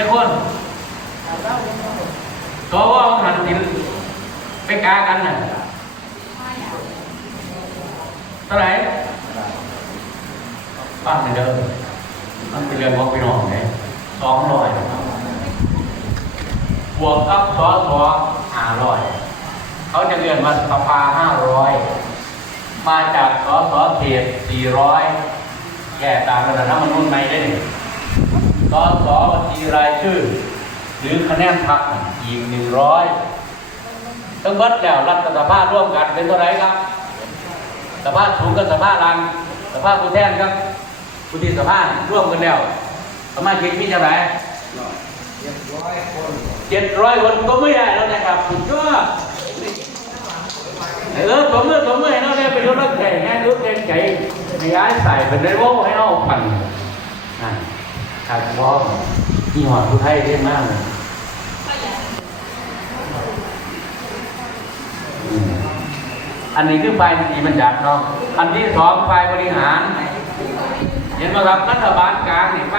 จ้าคนตัวว่าหันติไปกากันน่ะเท่าไหร่ป้าเดิมมันเป็นเรื่องของพี่น้องไงสองร้อยบวกกับสอสอห้าร้อยเขาจะเรียนมาสภาห้าร้อยมาจากสอสอเขตสี่ร้อยแก่ตามรัฐธรรมนูญใหม่ได้หนึ่ง สอสอบัญชีรายชื่อ หรือคะแนนพรรคอีกหนึ่งร้อยทั้งเบัดแล้วรัฐสภาร่วมกันเป็นเท่าไหรครับ สภาสูงกับสภาล่างสภาผู้แทนครับผู้ที่สภาร่วมกันแล้วสมาชิกมีเท่าไหร่เจ็ดร้อยคนก็ไม่ได้แล้วนะครับสุดยอดเออผมเมื่อผมเมื่อให้เราได้เป็นรถรถแข่งงานรถแข่งใจในย้ายใส่เป็นไดโวให้เราปั่นนั่น ขาดว่ามีหอนผู้ไทยเยอะมากเลยอันนี้คือฝ่ายนิติบัญญัติเนาะอันที่สองฝ่ายบริหาร เห็นไหมครับรัฐบาลกลางนี่ฝ่าย